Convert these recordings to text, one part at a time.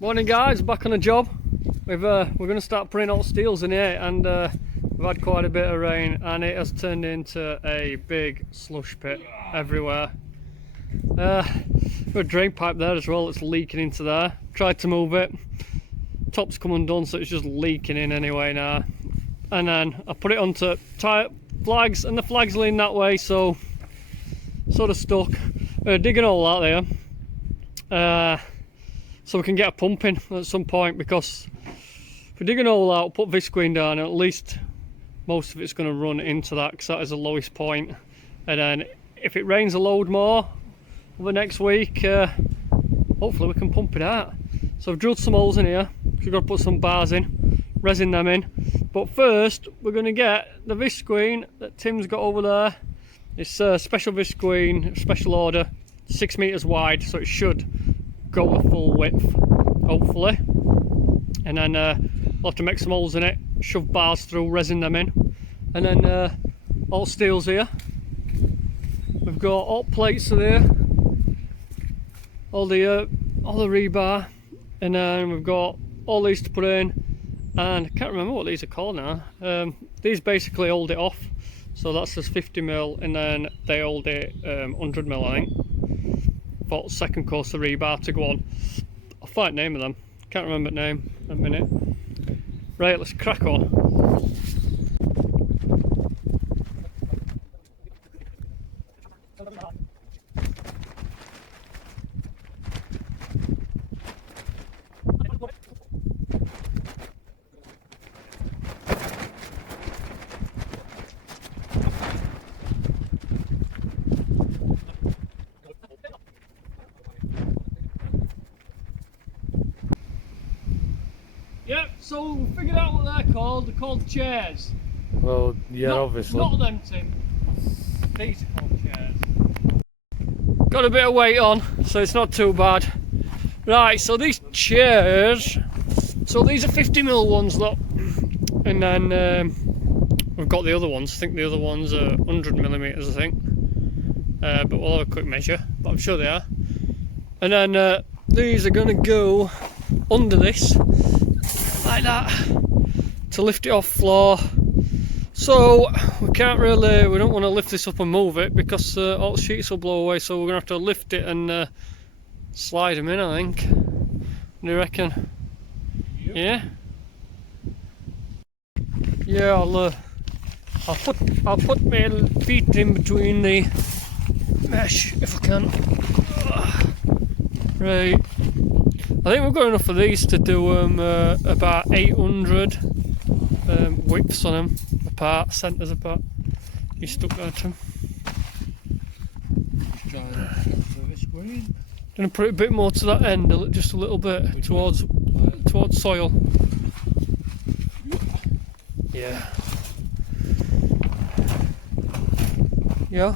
Morning guys, back on the job. We're going to start putting out steels in here, and we've had quite a bit of rain and it has turned into a big slush pit everywhere. Got a drain pipe there as well, it's leaking into there. Tried to move it, top's come undone, so it's just leaking in anyway now. And then I put it onto tie flags, and the flags lean that way, so sort of stuck. Digging all out there. So we can get a pump in at some point, because if we dig an hole out, put visqueen down, at least most of it's going to run into that, because that is the lowest point. And then if it rains a load more over next week, hopefully we can pump it out. So I've drilled some holes in here. We've got to put some bars in, resin them in. But first we're going to get the visqueen that Tim's got over there. It's a special visqueen, special order, 6 meters wide, so it should go the full width, hopefully. And then we'll have to make some holes in it, shove bars through, resin them in, and then all steels here. We've got all plates in there, all the rebar, and then we've got all these to put in. And I can't remember what these are called now. These basically hold it off, so that's just 50mm, and then they hold it 100mm, I think. For second course of rebar to go on. I'll find the name of them. Can't remember the name in a minute. Right, let's crack on. Yep, so we figured out what they're called. They're called chairs. Well, yeah, obviously. Not them, Tim. These are called chairs. Got a bit of weight on, so it's not too bad. Right, so these chairs, so these are 50mm ones, look. And then we've got the other ones. I think the other ones are 100mm, I think. But we'll have a quick measure, but I'm sure they are. And then these are going to go under this, like that, to lift it off floor. So we can't really, we don't want to lift this up and move it, because all the sheets will blow away, so we're going to have to lift it and slide them in, I think. What do you reckon? Yep. Yeah? Yeah, I'll put my feet in between the mesh if I can. Right. I think we've got enough of these to do about 800 widths on them, apart, centres apart. You stuck there, Tim? Gonna put it a bit more to that end, just a little bit towards soil. Yeah. Yeah.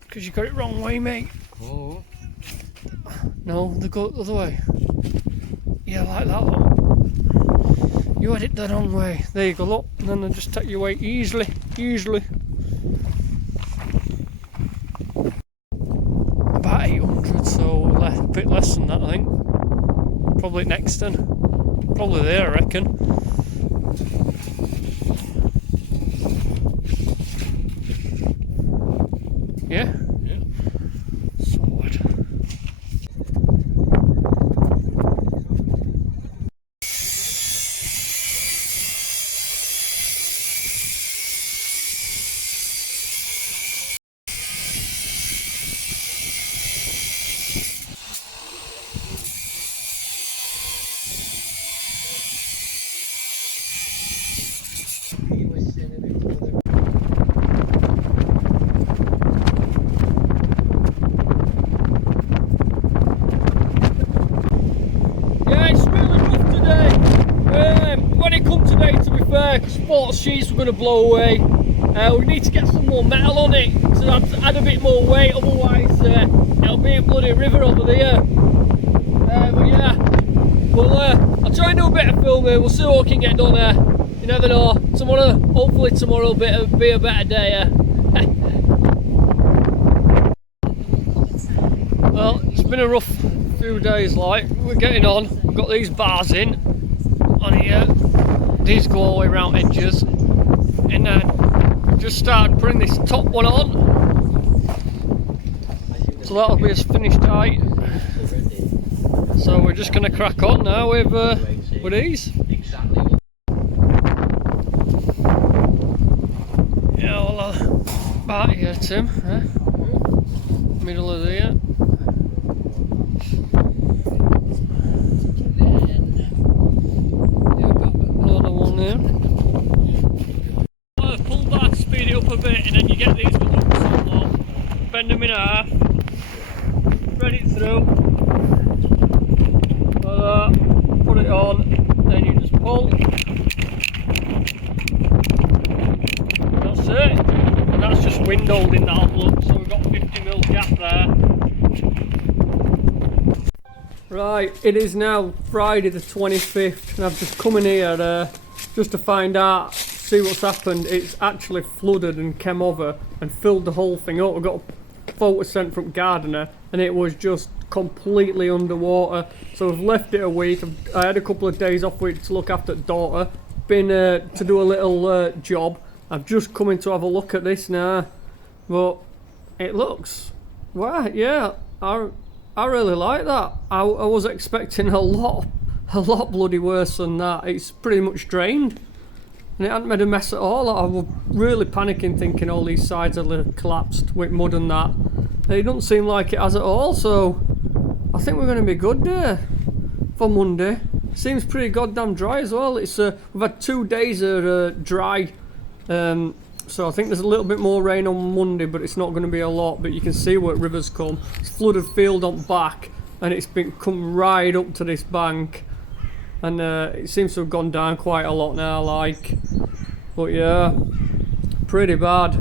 Because you got it wrong way, mate. Oh. No, they go the other way. Yeah, like that one. You had it the wrong way. There you go, look. And then they just take your weight easily. About 800, so a bit less than that, I think. Probably next then. Probably there, I reckon. Yeah? Yeah. Solid. Because I thought the sheets were going to blow away. We need to get some more metal on it to add a bit more weight, otherwise it'll be a bloody river over there. But yeah, I'll try and do a bit of filming, we'll see what we can get done there. You never know, tomorrow, hopefully tomorrow will be a better day. Well, It's been a rough few days, like. We're getting on. We've got these bars in on here. These go all the way around edges. And then just started putting this top one on. So that'll be as finished height. So we're just going to crack on now with these. Yeah, well, about here, Tim. Middle of there. Another one there. Pull back, speed it up a bit, and then you get these with hooks on low. Bend them in half. Spread it through. Like that. Put it on. Then you just pull. That's it. And that's just windowed in that look. So we've got 50mm gap there. Right, it is now Friday the 25th, and I've just come in here just to find out, see what's happened. It's actually flooded and came over and filled the whole thing up. I got a photo sent from Gardener, and it was just completely underwater. So I've left it a week. I had a couple of days off week to look after the daughter. Been to do a little job. I've just come in to have a look at this now, but it looks, wow, yeah, I really like that. I was expecting a lot bloody worse than that. It's pretty much drained, and it hadn't made a mess at all. I was really panicking, thinking all these sides had collapsed with mud and that. And it doesn't seem like it has at all, so I think we're going to be good there for Monday. Seems pretty goddamn dry as well. It's we've had 2 days of dry. So I think there's a little bit more rain on Monday, but it's not going to be a lot. But you can see where rivers come. It's flooded field on back, and it's been come right up to this bank, and it seems to have gone down quite a lot now, like. But yeah, pretty bad.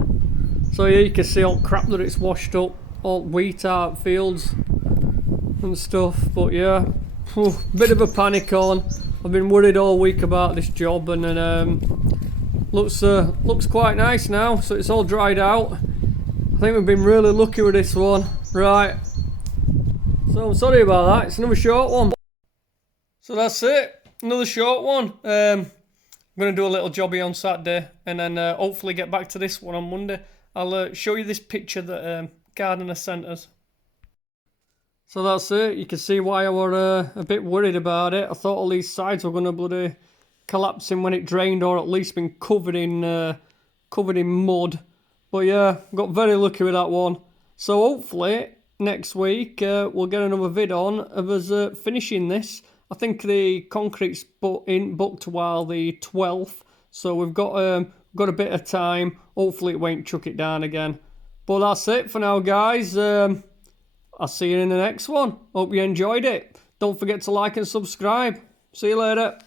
So yeah, you can see all crap that it's washed up, all wheat out fields and stuff. But yeah, bit of a panic on. I've been worried all week about this job, and then looks quite nice now. So it's all dried out. I think we've been really lucky with this one. Right. So I'm sorry about that. It's another short one. So that's it. Another short one. I'm going to do a little jobby on Saturday, and then hopefully get back to this one on Monday. I'll show you this picture that Gardener sent us. So that's it. You can see why I were a bit worried about it. I thought all these sides were going to bloody collapsing when it drained, or at least been covered in mud. But yeah, got very lucky with that one. So hopefully next week we'll get another vid on of us finishing this. I think the concrete's booked while the 12th, so we've got a bit of time. Hopefully it won't chuck it down again. But that's it for now, guys. I'll see you in the next one. Hope you enjoyed it. Don't forget to like and subscribe. See you later.